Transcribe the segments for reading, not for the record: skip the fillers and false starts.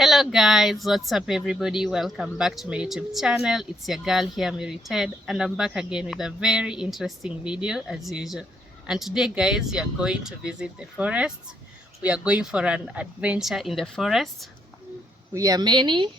Hello guys, what's up everybody? Welcome back to my YouTube channel. It's your girl here, Mary Ted, and I'm back again with a very interesting video as usual. And today guys, we are going to visit the forest. We are going for an adventure in the forest. We are many.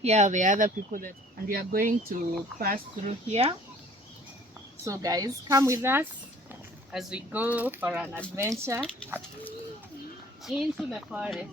Here are the other people and we are going to pass through here. So guys, come with us as we go for an adventure into the forest.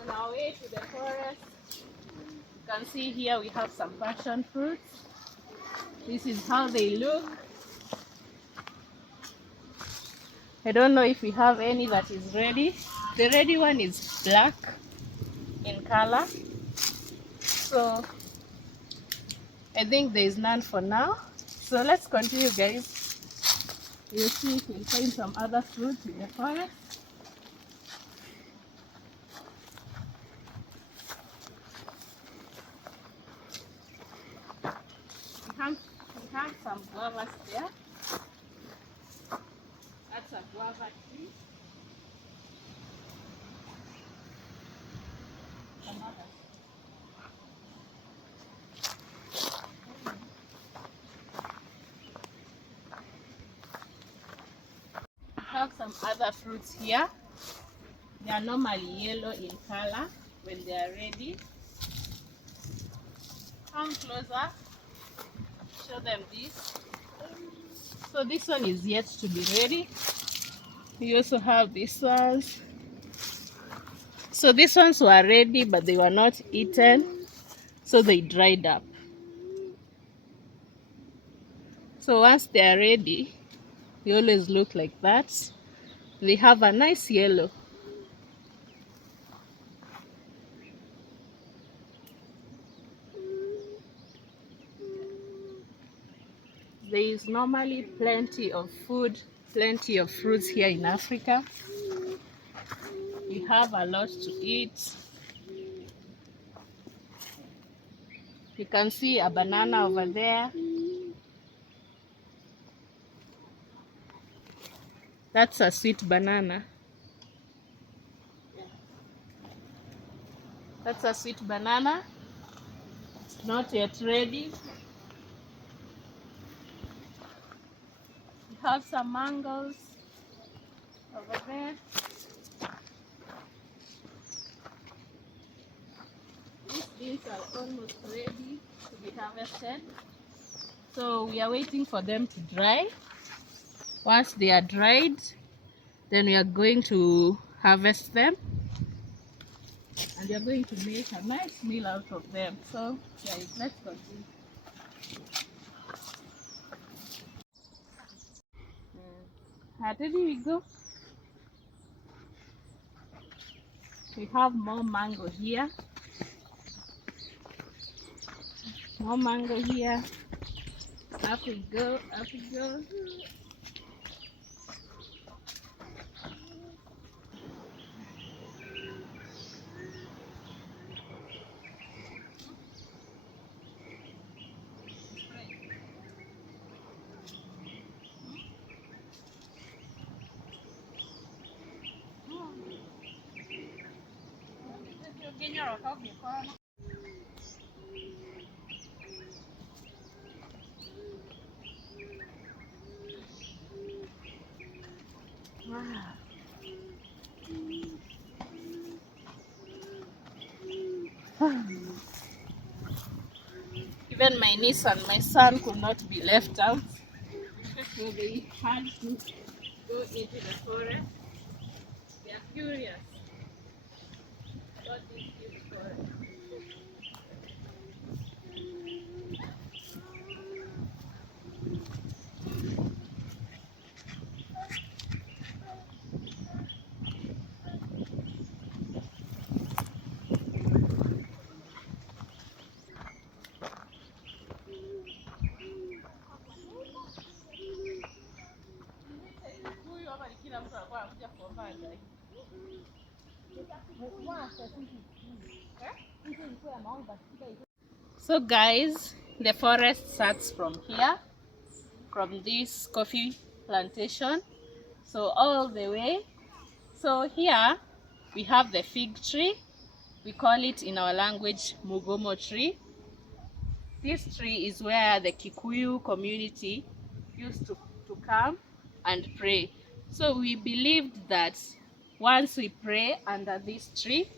On our way to the forest, you can see here we have some passion fruits. This is how they look. I don't know if we have any that is ready. The ready one is black in color. So I think there is none for now. So let's continue guys. We'll see if we'll find some other fruits in the forest. We have some guavas there. That's a guava tree. Some others. We have some other fruits here. They are normally yellow in color when they are ready. Come closer. Show them this. So this one is yet to be ready. We also have these ones. So these ones were ready, but they were not eaten, so they dried up. So once they are ready, they always look like that. They have a nice yellow. There is normally plenty of food, plenty of fruits here in Africa. We have a lot to eat. You can see a banana over there. That's a sweet banana. That's a sweet banana. It's not yet ready. We have some mangoes over there. These beans are almost ready to be harvested. So we are waiting for them to dry. Once they are dried, then we are going to harvest them. And we are going to make a nice meal out of them. So guys, let's continue. How did we go? We have more mango here. More mango here. Up we go, up we go. Wow. Even my niece and my son could not be left out, so they had to go into the forest. They are curious about this huge forest. So guys, the forest starts from here, from this coffee plantation, so all the way. So here we have the fig tree. We call it in our language mugomo tree. This tree is where the Kikuyu community used to come and pray. So we believed that once we pray under this tree,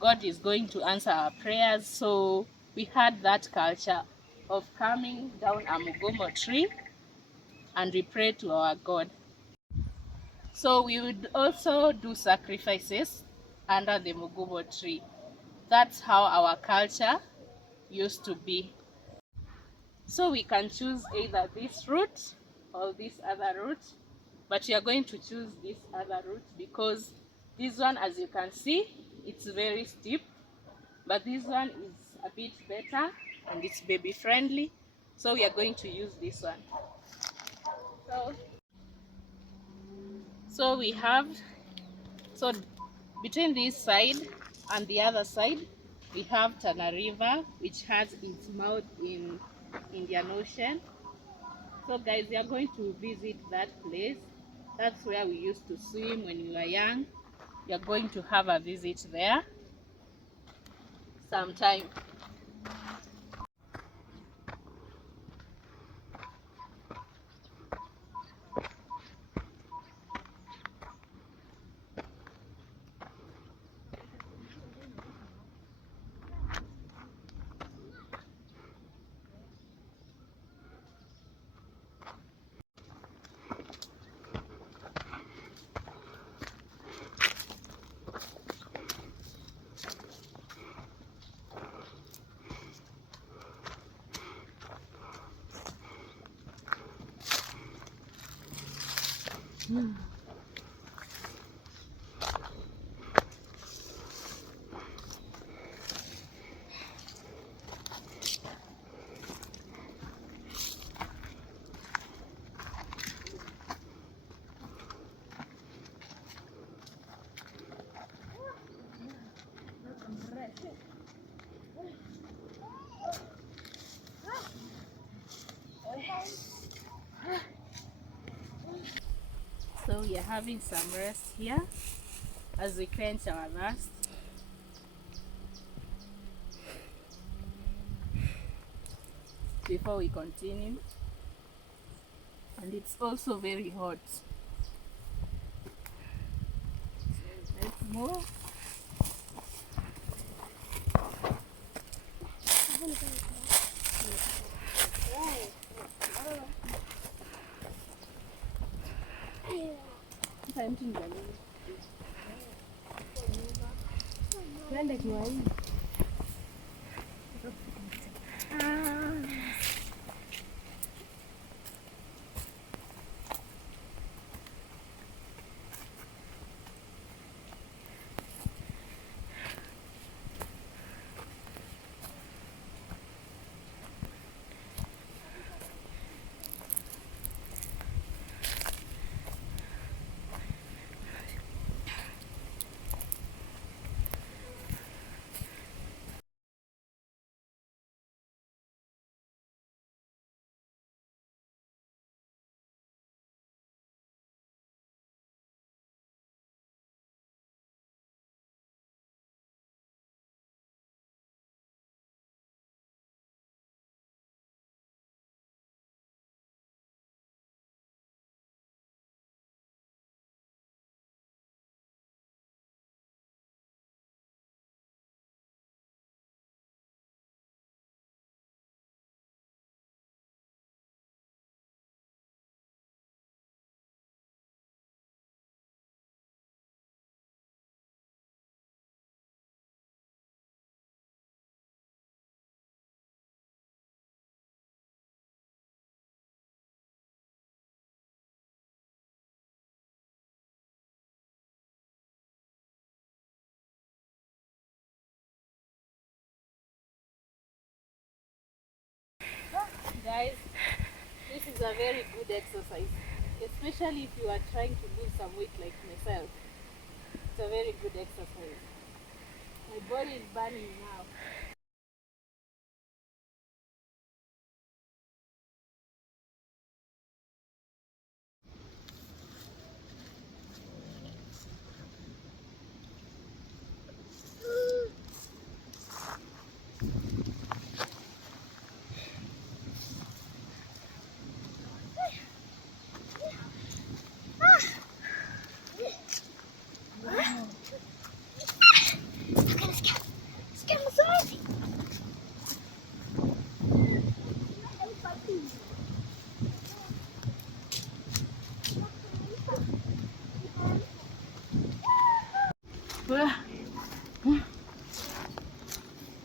God is going to answer our prayers. So we had that culture of coming down a mugomo tree and we pray to our God. So we would also do sacrifices under the mugomo tree. That's how our culture used to be. So we can choose either this route or this other route, but we are going to choose this other route because this one, as you can see, it's very steep, but this one is a bit better and it's baby friendly, so we are going to use this one. So we have, so between this side and the other side, we have Tana River, which has its mouth in Indian Ocean. So guys, we are going to visit that place. That's where we used to swim when we were young. We are going to have a visit there sometime. So we are having some rest here as we quench our thirst. Before we continue, and it's also very hot. Let's move. Guys, this is a very good exercise, especially if you are trying to lose some weight like myself. It's a very good exercise. My body is burning now.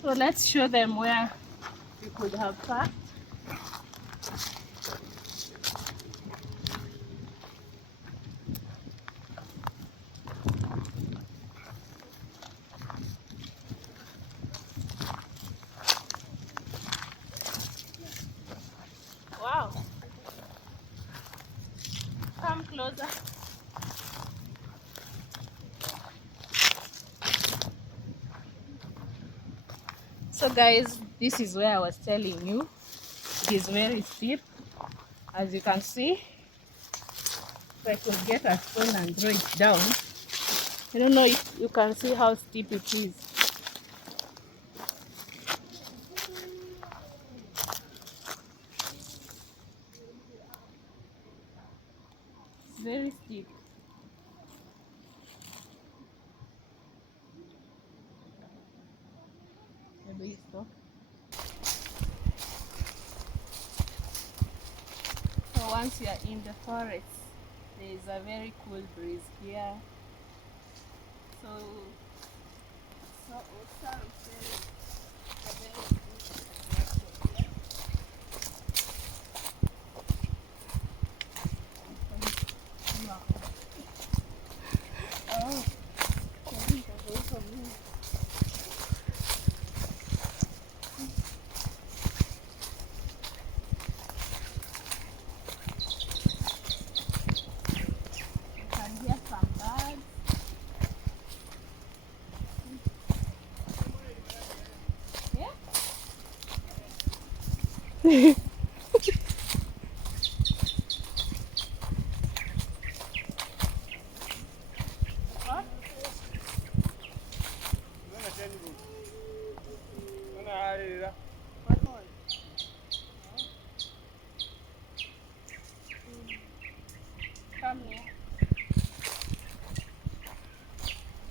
So let's show them where we could have parked. Wow. Come closer. So guys, this is where I was telling you. It is very steep. As you can see, if I could get a stone and throw it down. I don't know if you can see how steep it is. It's very steep. Maybe stop. So once you are in the forest, there is a very cool breeze here. So also it's a very good attraction here. Oh, I think I also move. You can hear some birds. Yeah? What? What more? Come here.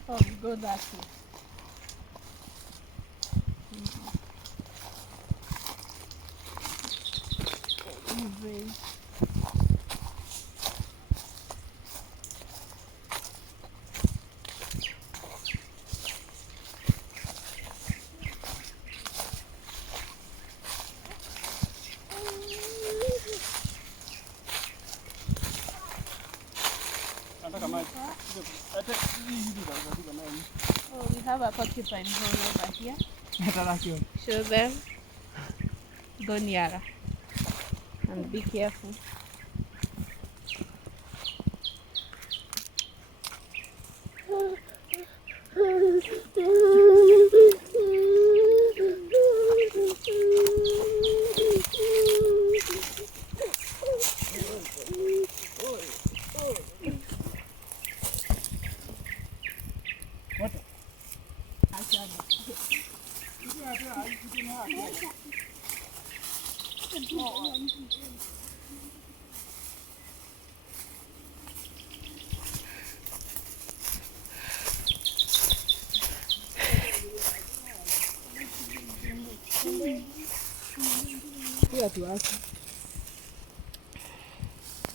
Oh, we go that way. Brave. Oh, we have a porcupine hole over here. Show them. Go nearer. And be careful.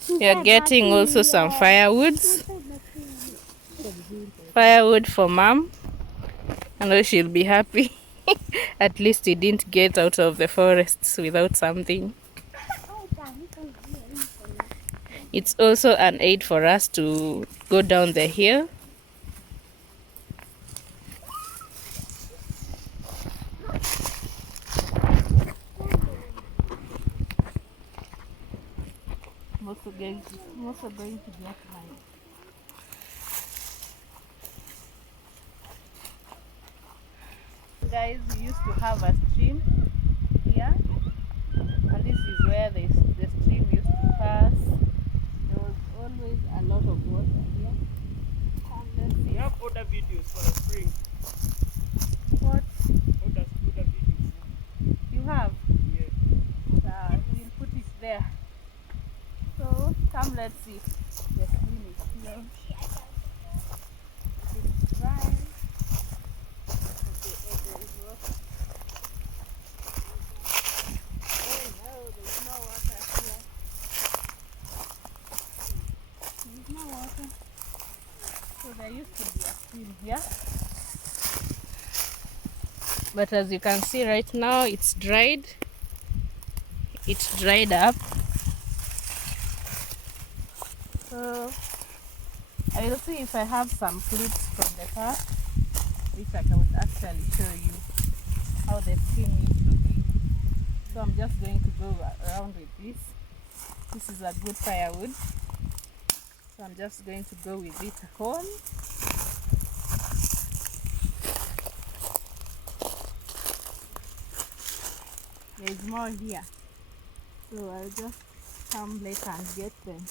We are getting also some firewood for mom. I know she'll be happy. At least he didn't get out of the forests without something. It's also an aid for us to go down the hill. I'm also going to get mine. in here. But as you can see right now, it's dried. It's dried up. So I will see if I have some clips from the park, which I can actually show you how the skin needs to be. So I'm just going to go around with this. This is a good firewood. So I'm just going to go with it home. There is more here. So I'll just come later and get them.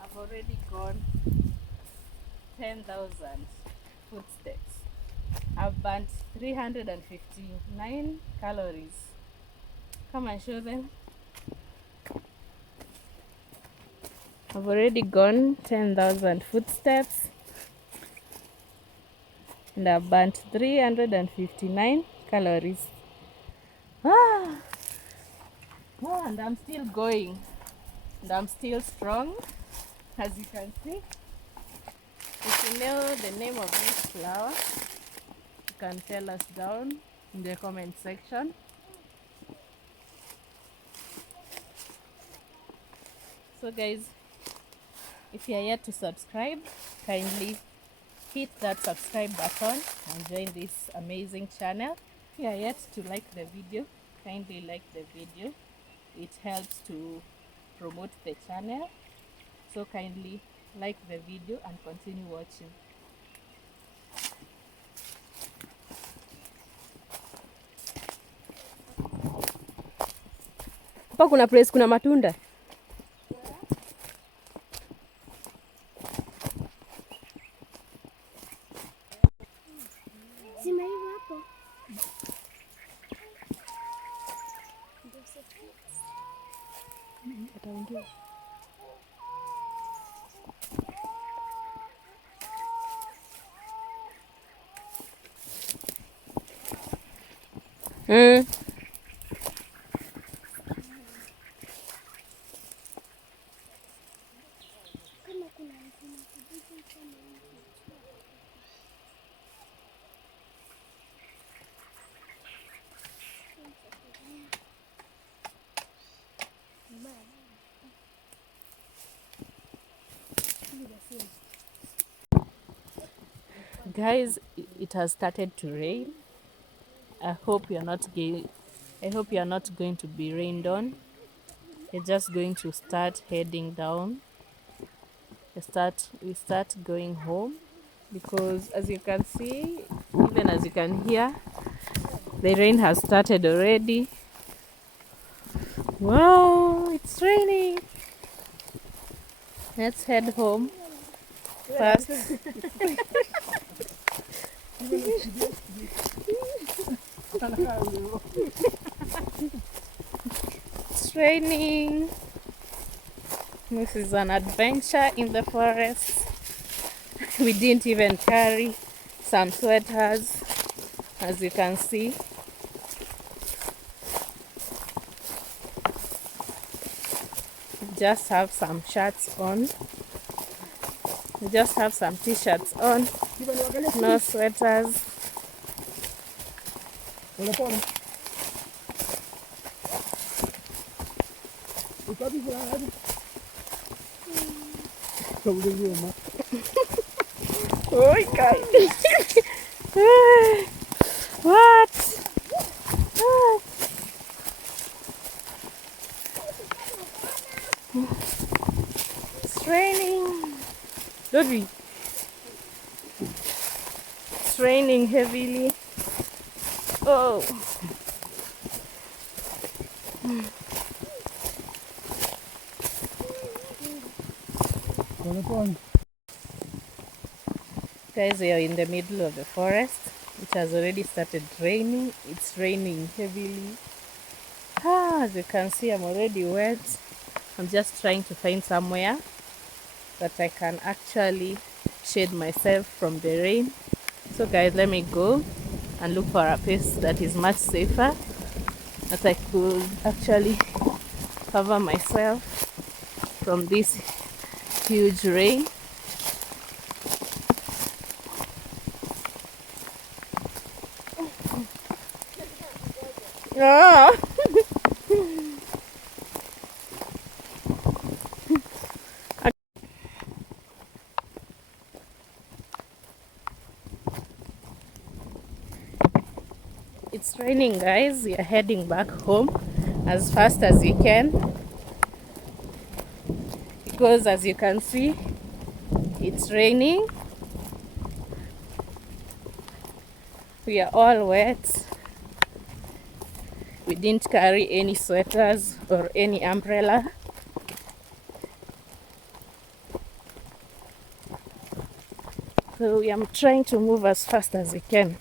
I've already gone 10,000 footsteps. I've burnt 359 calories. Come and show them. I've already gone 10,000 footsteps and I've burnt 359 calories. Oh, and I'm still going. And I'm still strong, as you can see. If you know the name of this flower, you can tell us down in the comment section. So guys, if you are yet to subscribe, kindly hit that subscribe button and join this amazing channel. If you are yet to like the video, kindly like the video. It helps to promote the channel, so kindly like the video and continue watching. Hapa kuna place kuna matunda. Zima hiyo hapo. Ataongea. Kama kuna mtu kijiji kama hivi. Guys, it has started to rain. I hope you are not going to be rained on. You're just going to start heading down. We start going home, because as you can see, even as you can hear, the rain has started already. Wow, it's raining. Let's head home first. It's raining. This is an adventure in the forest. We didn't even carry some sweaters, as you can see. We just have some shirts on. We just have some t-shirts on. No sweaters. Oi, Kai. What? Ah, it's raining. Doggy, it's raining heavily. Oh. Guys, we are in the middle of the forest. It has already started raining. It's raining heavily. As you can see, I'm already wet. I'm just trying to find somewhere that I can actually shade myself from the rain. So guys, let me go and look for a place that is much safer, that I could actually cover myself from this huge rain. Ah! It's raining, guys. We are heading back home as fast as we can because, as you can see, it's raining. We are all wet. We didn't carry any sweaters or any umbrella. So we are trying to move as fast as we can.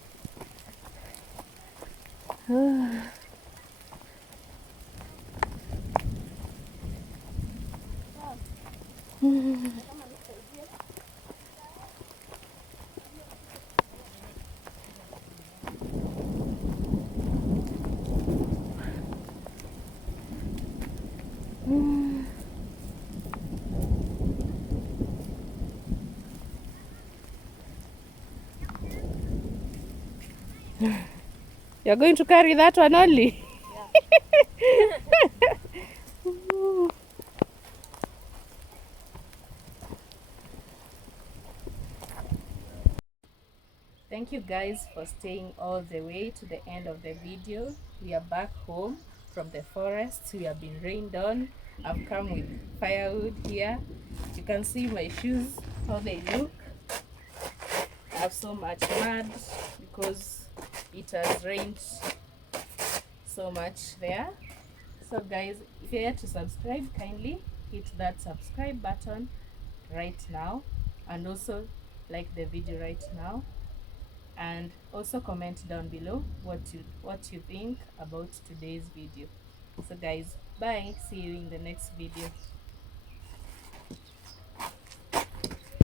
You're going to carry that one only? Thank you guys for staying all the way to the end of the video. We are back home from the forest. We have been rained on. I've come with firewood here. You can see my shoes, how they look. I have so much mud because it has rained so much there. So guys, if you're yet to subscribe, kindly hit that subscribe button right now, and also like the video right now, and also comment down below what you think about today's video. So guys, bye, see you in the next video.